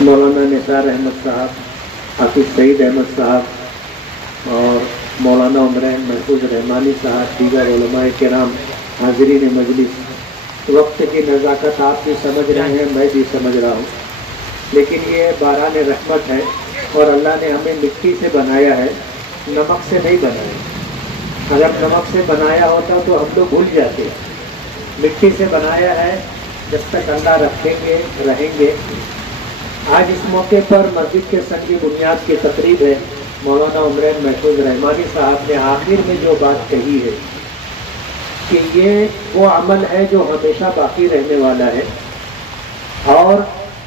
مولانا نثار احمد صاحب، حافظ سعید احمد صاحب اور مولانا عمر محفوظ رحمانی صاحب، دیگر علماء کرام، حاضرین مجلس، وقت کی نزاکت آپ بھی سمجھ رہے ہیں، میں بھی سمجھ رہا ہوں، لیکن یہ باران رحمت ہے اور اللہ نے ہمیں مٹی سے بنایا ہے، نمک سے نہیں بنایا۔ اگر نمک سے بنایا ہوتا تو ہم لوگ بھول جاتے، مٹی سے بنایا ہے، جب تک اللہ رکھیں گے رہیں گے۔ آج اس موقع پر مسجد کے سنگی بنیاد کی تقریب ہے۔ مولانا عمر محفوظ رحمانی صاحب نے آخر میں جو بات کہی ہے کہ یہ وہ عمل ہے جو ہمیشہ باقی رہنے والا ہے اور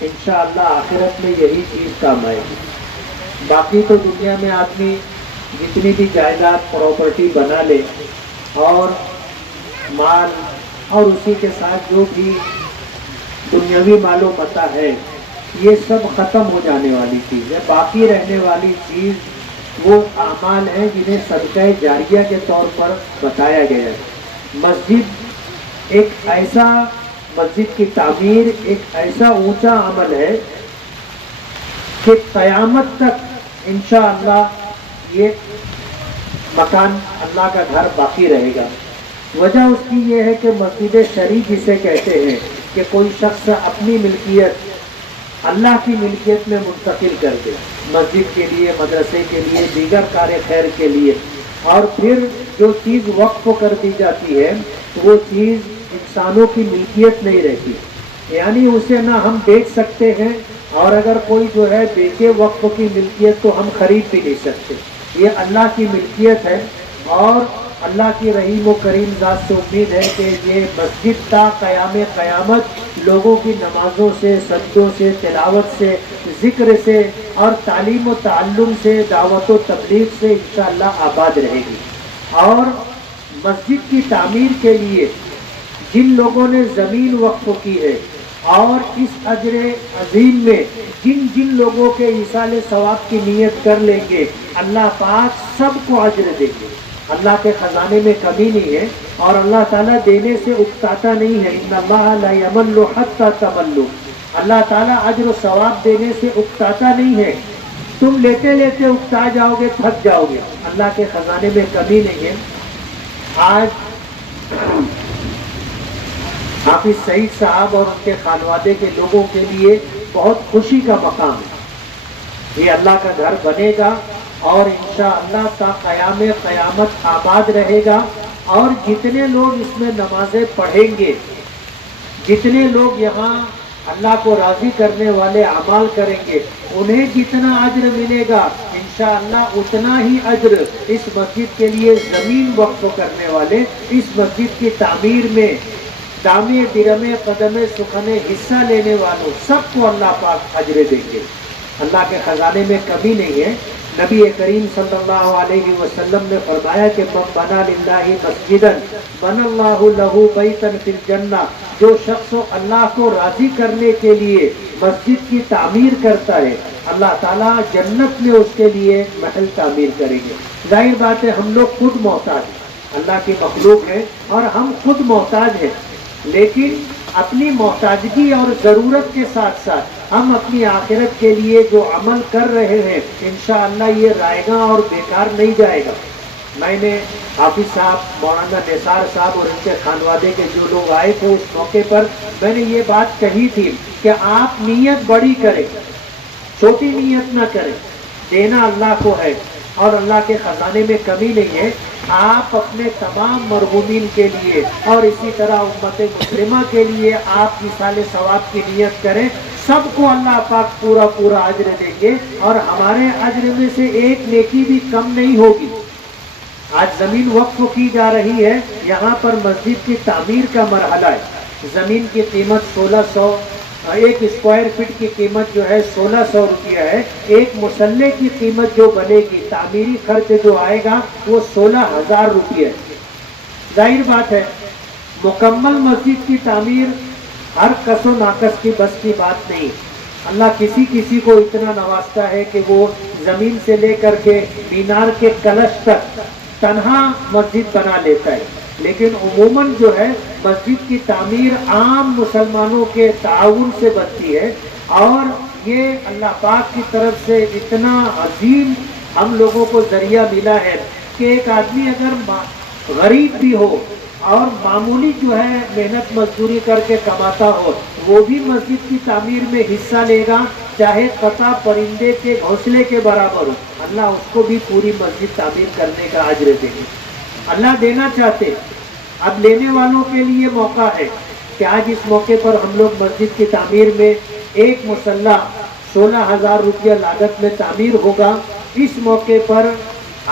انشاءاللہ آخرت میں یہی چیز کام آئے گی۔ باقی تو دنیا میں آدمی جتنی بھی جائیداد پراپرٹی بنا لے اور مال اور اسی کے ساتھ جو بھی دنیاوی مال و متاع ہے، یہ سب ختم ہو جانے والی چیز ہے۔ باقی رہنے والی چیز وہ اعمال ہیں جنہیں صدقہ جاریہ کے طور پر بتایا گیا ہے۔ مسجد کی تعمیر ایک ایسا اونچا عمل ہے کہ قیامت تک انشاءاللہ یہ مکان اللہ کا گھر باقی رہے گا۔ وجہ اس کی یہ ہے کہ مسجد شریف جسے کہتے ہیں کہ کوئی شخص اپنی ملکیت اللہ کی ملکیت میں منتقل کر دے، مسجد کے لیے، مدرسے کے لیے، دیگر کار خیر کے لیے، اور پھر جو چیز وقف کر دی جاتی ہے وہ چیز انسانوں کی ملکیت نہیں رہتی، یعنی اسے نہ ہم بیچ سکتے ہیں، اور اگر کوئی جو ہے بیچے وقف کی ملکیت تو ہم خرید بھی نہیں سکتے، یہ اللہ کی ملکیت ہے۔ اور اللہ کی رحیم و کریم ذات سے امید ہے کہ یہ مسجد تا قیام قیامت لوگوں کی نمازوں سے، سجدوں سے، تلاوت سے، ذکر سے اور تعلیم و تعلم سے، دعوت و تبلیغ سے انشاءاللہ آباد رہے گی۔ اور مسجد کی تعمیر کے لیے جن لوگوں نے زمین وقف کی ہے اور اس اجر عظیم میں جن لوگوں کے ایصال ثواب کی نیت کر لیں گے، اللہ پاک سب کو اجر دیں گے۔ اللہ کے خزانے میں کمی نہیں ہے اور اللہ تعالیٰ دینے سے اکتاتا نہیں ہے۔ ان اللہ لا یمل حتی تملوا، اللہ تعالیٰ اجر و ثواب دینے سے اکتاتا نہیں ہے۔ تم لیتے لیتے اکتا جاؤ گے، تھک جاؤ گے، اللہ کے خزانے میں کمی نہیں ہے۔ آج حافظ سعید صاحب اور ان کے خانوادے کے لوگوں کے لیے بہت خوشی کا مقام ہے۔ یہ اللہ کا گھر بنے گا اور انشاءاللہ تا قیام قیامت آباد رہے گا، اور جتنے لوگ اس میں نمازیں پڑھیں گے، جتنے لوگ یہاں اللہ کو راضی کرنے والے اعمال کریں گے، انہیں جتنا اجر ملے گا انشاءاللہ اتنا ہی اجر اس مسجد کے لیے زمین وقف کرنے والے، اس مسجد کی تعمیر میں دامے درمے قدمے سکھنے حصہ لینے والوں سب کو اللہ پاک اجر دیں گے۔ اللہ کے خزانے میں کمی نہیں ہے۔ نبی کریم صلی اللہ علیہ وسلم نے فرمایا کہ من بنا للہ مسجدا بنى اللہ لہ بیتا فی الجنہ، جو شخص اللہ کو راضی کرنے کے لیے مسجد کی تعمیر کرتا ہے، اللہ تعالیٰ جنت میں اس کے لیے محل تعمیر کریں گے۔ ظاہر بات ہے ہم لوگ خود محتاج ہیں، اللہ کی مخلوق ہیں اور ہم خود محتاج ہیں، لیکن اپنی محتاجگی اور ضرورت کے ساتھ ساتھ ہم اپنی آخرت کے لیے جو عمل کر رہے ہیں انشاءاللہ یہ رائے گا اور بیکار نہیں جائے گا۔ میں نے حافظ صاحب، مولانا نثار صاحب اور ان کے خانوادے کے جو لوگ آئے تھے اس موقع پر میں نے یہ بات کہی تھی کہ آپ نیت بڑی کریں، چھوٹی نیت نہ کریں۔ دینا اللہ کو ہے اور اللہ کے خزانے میں کمی نہیں ہے۔ آپ اپنے تمام مرحومین کے لیے اور اسی طرح امت مسلمہ کے لیے آپ ایصال ثواب کی نیت کریں، سب کو اللہ پاک پورا پورا اجر دیں گے اور ہمارے اجر میں سے ایک نیکی بھی کم نہیں ہوگی۔ آج زمین وقف کی جا رہی ہے، یہاں پر مسجد کی تعمیر کا مرحلہ ہے۔ زمین کی قیمت 1600، ایک اسکوائر فٹ کی قیمت جو ہے 1600 روپیہ ہے۔ ایک مسلح کی قیمت جو بنے گی، تعمیری خرچ جو آئے گا وہ 16,000 روپیہ ہے۔ ظاہر بات ہے مکمل مسجد کی تعمیر ہر کس و ناقص کی بس کی بات نہیں۔ اللہ کسی کو اتنا نوازتا ہے کہ وہ زمین سے لے کر کے مینار کے کلش تک تنہا مسجد بنا لیتا ہے، لیکن عموماً جو ہے مسجد کی تعمیر عام مسلمانوں کے تعاون سے بنتی ہے۔ اور یہ اللہ پاک کی طرف سے اتنا عظیم ہم لوگوں کو ذریعہ ملا ہے کہ ایک آدمی اگر غریب بھی ہو اور معمولی جو ہے محنت مزدوری کر کے کماتا ہو، وہ بھی مسجد کی تعمیر میں حصہ لے گا، چاہے قطع پرندے کے گھونسلے کے برابر ہو، اللہ اس کو بھی پوری مسجد تعمیر کرنے کا اجر دے گا۔ اللہ دینا چاہتے، اب لینے والوں کے لیے موقع ہے کہ آج اس موقع پر ہم لوگ مسجد کی تعمیر میں ایک مصلی 16,000 روپیہ لاگت میں تعمیر ہوگا۔ اس موقع پر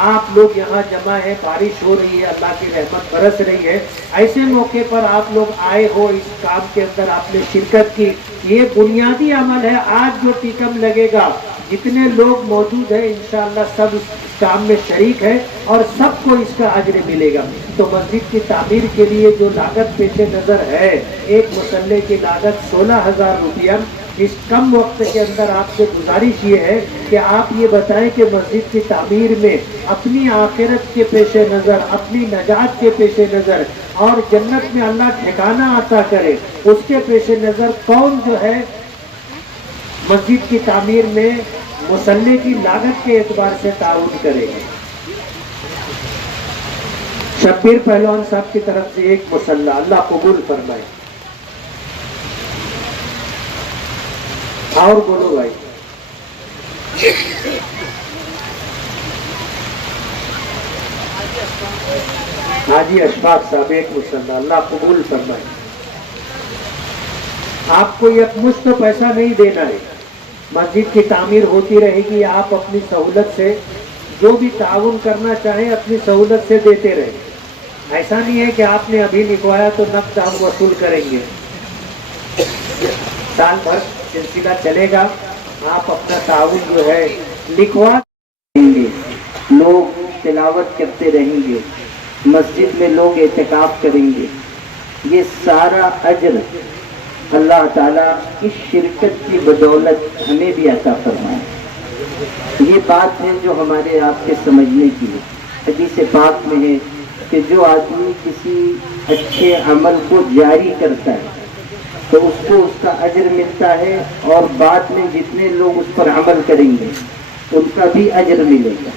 آپ لوگ یہاں جمع ہیں، بارش ہو رہی ہے، اللہ کی رحمت برس رہی ہے، ایسے موقع پر آپ لوگ آئے ہو، اس کام کے اندر آپ نے شرکت کی، یہ بنیادی عمل ہے۔ آج جو ٹیکم لگے گا، جتنے لوگ موجود ہیں انشاءاللہ سب اس کام میں شریک ہے اور سب کو اس کا اجر ملے گا۔ تو مسجد کی تعمیر کے لیے جو لاگت پیش نظر ہے، ایک مصلی کی لاگت 16,000 روپیہ، اس کم وقت کے اندر آپ سے گزارش یہ ہے کہ آپ یہ بتائیں کہ مسجد کی تعمیر میں اپنی آخرت کے پیش نظر، اپنی نجات کے پیش نظر اور جنت میں اللہ ٹھکانہ عطا کرے، اس کے پیش نظر کون جو ہے مسجد کی تعمیر میں مصلی کی لاگت کے اعتبار سے تعاون کرے گا۔ شبیر پہلوان صاحب کی طرف سے ایک مصلی، اللہ قبول فرمائے۔ اور بولو بھائی۔ حاجی اشفاق صاحب ایک مصلی، اللہ قبول فرمائے۔ آپ کو یک مشت پیسہ نہیں دینا ہے، مسجد کی تعمیر ہوتی رہے گی، آپ اپنی سہولت سے جو بھی تعاون کرنا چاہیں اپنی سہولت سے دیتے رہیں۔ ایسا نہیں ہے کہ آپ نے ابھی لکھوایا تو نقد ہم وصول کریں گے، سال بھر سلسلہ چلے گا، آپ اپنا تعاون جو ہے لکھوا دیں گے، لوگ تلاوت کرتے رہیں گے، مسجد میں لوگ اعتکاف کریں گے، یہ سارا اجر اللہ تعالیٰ اس شرکت کی بدولت ہمیں بھی عطا فرمائے۔ یہ بات ہے جو ہمارے آپ کے سمجھنے کی ہے۔ حدیث پاک میں ہے کہ جو آدمی کسی اچھے عمل کو جاری کرتا ہے تو اس کو اس کا اجر ملتا ہے، اور بعد میں جتنے لوگ اس پر عمل کریں گے ان کا بھی اجر ملے گا۔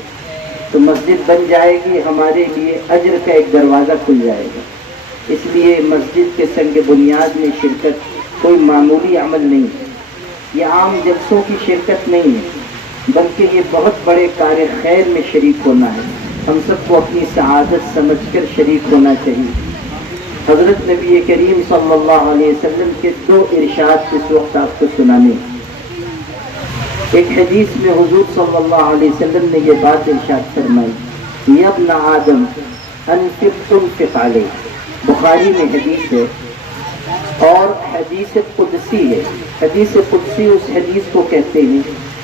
تو مسجد بن جائے گی، ہمارے لیے اجر کا ایک دروازہ کھل جائے گا۔ اس لیے مسجد کے سنگ بنیاد میں شرکت کوئی معمولی عمل نہیں ہے، یہ عام جلسوں کی شرکت نہیں ہے، بلکہ یہ بہت بڑے کار خیر میں شریک ہونا ہے۔ ہم سب کو اپنی سعادت سمجھ کر شریک ہونا چاہیے۔ حضرت نبی کریم صلی اللہ علیہ وسلم کے دو ارشاد اس وقت آپ کو سنانے۔ ایک حدیث میں حضور صلی اللہ علیہ وسلم نے یہ بات ارشاد فرمائی، یا ابن آدم انفق تنفق علیہ، بخاری میں حدیث ہے اور حدیث قدسی ہے۔ حدیث قدسی اس حدیث کو کہتے ہیں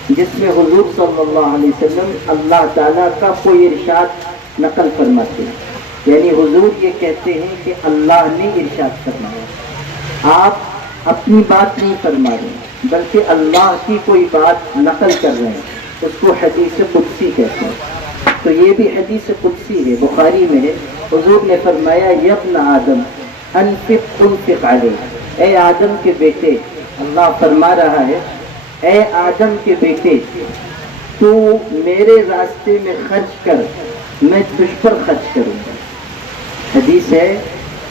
جس میں حضور صلی اللہ علیہ وسلم اللہ تعالیٰ کا کوئی ارشاد نقل فرماتے ہیں، یعنی حضور یہ کہتے ہیں کہ اللہ نے ارشاد فرمایا، آپ اپنی بات نہیں فرما رہے بلکہ اللہ کی کوئی بات نقل کر رہے ہیں، اس کو حدیث قدسی کہتے ہیں۔ تو یہ بھی حدیث قدسی ہے، بخاری میں ہے۔ حضور نے فرمایا، یا ابن آدم انفق تنفق علیہ، اے آدم کے بیٹے، اللہ فرما رہا ہے اے آدم کے بیٹے تو میرے راستے میں خرچ کر، میں تجھ پر خرچ کروں گا۔ حدیث ہے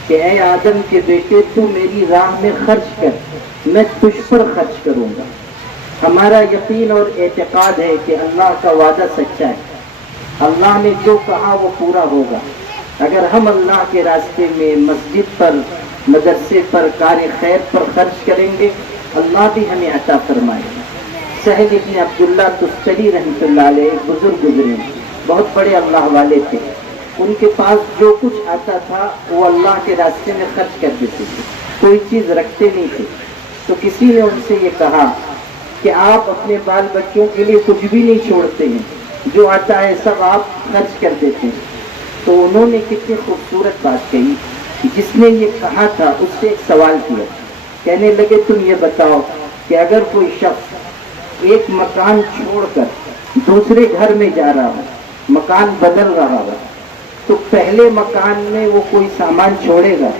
کہ اے آدم کے بیٹے تو میری راہ میں خرچ کر، میں تجھ پر خرچ کروں گا۔ ہمارا یقین اور اعتقاد ہے کہ اللہ کا وعدہ سچا ہے، اللہ نے جو کہا وہ پورا ہوگا۔ اگر ہم اللہ کے راستے میں مسجد پر، مدرسے پر، کار خیر پر خرچ کریں گے، اللہ بھی ہمیں عطا فرمائے گا۔ سہل ابن عبداللہ تستری رحمۃ اللہ علیہ ایک بزرگ گزرے، بہت بڑے اللہ والے تھے، ان کے پاس جو کچھ آتا تھا وہ اللہ کے راستے میں خرچ کر دیتے تھے، کوئی چیز رکھتے نہیں تھے۔ تو کسی نے ان سے یہ کہا کہ آپ اپنے بال بچوں کے لیے کچھ بھی نہیں چھوڑتے ہیں، جو آتا ہے سب آپ خرچ کر دیتے ہیں۔ تو انہوں نے کتنی خوبصورت بات کہی، جس نے یہ کہا تھا اس سے ایک سوال کیا، کہنے لگے تم یہ بتاؤ کہ اگر کوئی شخص ایک مکان چھوڑ کر دوسرے گھر میں جا رہا ہو، مکان بدل رہا ہو، تو پہلے مکان میں وہ کوئی سامان چھوڑے گا؟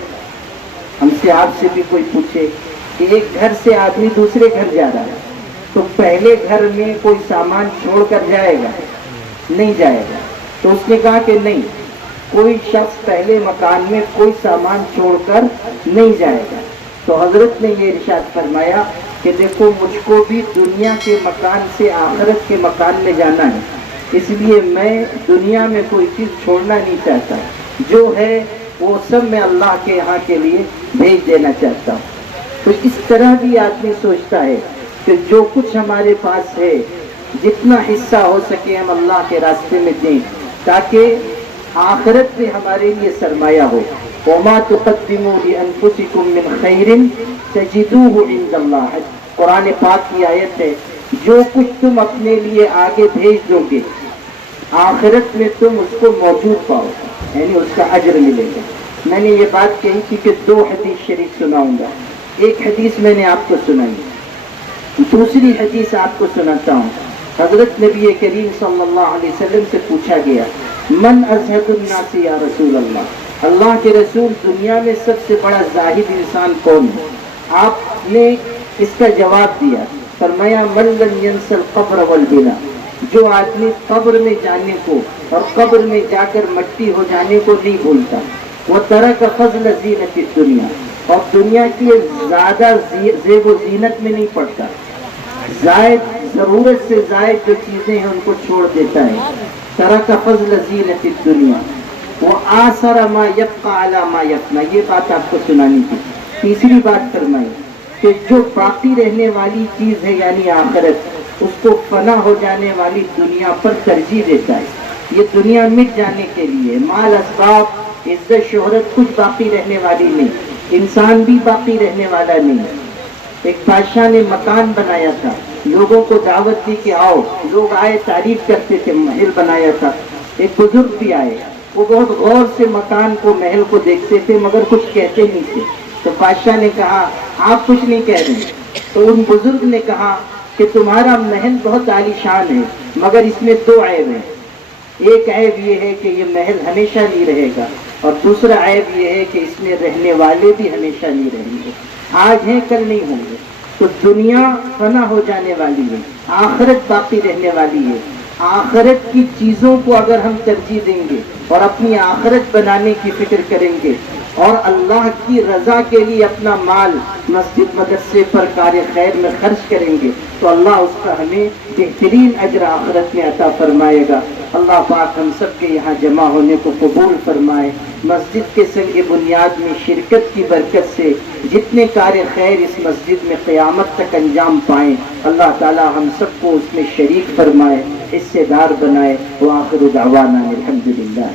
ہم سے آپ سے بھی کوئی پوچھے کہ ایک گھر سے آدمی دوسرے گھر جا رہا ہے تو پہلے گھر میں کوئی سامان چھوڑ کر جائے گا؟ نہیں جائے گا. تو اس نے کہا کہ نہیں، کوئی شخص پہلے مکان میں کوئی سامان چھوڑ کر نہیں جائے گا. تو حضرت نے یہ ارشاد فرمایا کہ دیکھو مجھ کو بھی دنیا کے مکان سے آخرت کے مکان میں جانا ہے، اس لیے میں دنیا میں کوئی چیز چھوڑنا نہیں چاہتا، جو ہے وہ سب میں اللہ کے یہاں کے لیے بھیج دینا چاہتا ہوں. تو اس طرح بھی آدمی سوچتا ہے کہ جو کچھ ہمارے پاس ہے جتنا حصہ ہو سکے ہم اللہ کے راستے میں دیں تاکہ آخرت میں ہمارے لیے سرمایہ ہو. وَمَا تُقَدِّمُوا لِأَنفُسِكُم مِّنْ خَيْرٍ تَجِدُوهُ عِندَ اللَّهِ. قرآن پاک کی آیت ہے، جو کچھ تم اپنے لیے آگے بھیج دو گے آخرت میں تم اس کو موجود پاؤ گے، یعنی اس کا اجر ملے گا. میں نے یہ بات کہی تھی کہ 2 حدیث شریف سناؤں گا. ایک حدیث میں نے آپ کو سنائی، دوسری حدیث آپ کو سناتا ہوں. حضرت نبی کریم صلی اللہ علیہ وسلم سے پوچھا گیا من ازہد الناس یا رسول اللہ، اللہ کے رسول دنیا میں سب سے بڑا زاہد انسان کون ہے؟ آپ نے اس کا جواب دیا، فرمایا من لم ینس القبر والبنا، جو آدمی قبر میں جانے کو اور قبر میں جا کر مٹی ہو جانے کو نہیں بھولتا. وہ ترک فضل زینت الدنیا، اور دنیا کی زیادہ زیب و زینت میں نہیں پڑتا، زائد ضرورت سے زائد جو چیزیں ہیں ان کو چھوڑ دیتا ہے. ترک فضل زینت الدنیا وآثر ما یبقى علی ما یفنی. یہ بات آپ کو سنانی تھی. تیسری بات فرمائی کہ جو باقی رہنے والی چیز ہے یعنی آخرت، اس کو فنا ہو جانے والی دنیا پر ترجیح دیتا ہے. یہ دنیا مٹ جانے کے لیے، مال اسباب عزت شہرت کچھ باقی رہنے والی نہیں، انسان بھی باقی رہنے والا نہیں. ایک بادشاہ نے مکان بنایا تھا، لوگوں کو دعوت دی کہ آؤ، لوگ آئے تعریف کرتے تھے، محل بنایا تھا. ایک بزرگ بھی آئے، وہ بہت غور سے مکان کو محل کو دیکھتے تھے مگر کچھ کہتے نہیں تھے. تو بادشاہ نے کہا آپ کچھ نہیں کہہ رہے. تو ان بزرگ نے کہا کہ تمہارا محل بہت عالی شان ہے مگر اس میں 2 عیب ہیں. ایک عیب یہ ہے کہ یہ محل ہمیشہ نہیں رہے گا، اور دوسرا عیب یہ ہے کہ اس میں رہنے والے بھی ہمیشہ نہیں رہیں گے، آج ہیں کل نہیں ہوں گے. تو دنیا فنا ہو جانے والی ہے، آخرت باقی رہنے والی ہے. آخرت کی چیزوں کو اگر ہم ترجیح دیں گے اور اپنی آخرت بنانے کی فکر کریں گے اور اللہ کی رضا کے لیے اپنا مال مسجد مدرسے پر کار خیر میں خرچ کریں گے تو اللہ اس کا ہمیں بہترین اجر آخرت میں عطا فرمائے گا. اللہ پاک ہم سب کے یہاں جمع ہونے کو قبول فرمائے. مسجد کے سنگ بنیاد میں شرکت کی برکت سے جتنے کار خیر اس مسجد میں قیامت تک انجام پائیں، اللہ تعالی ہم سب کو اس میں شریک فرمائے، حصے دار بنائے. وآخر دعوانا الحمدللہ.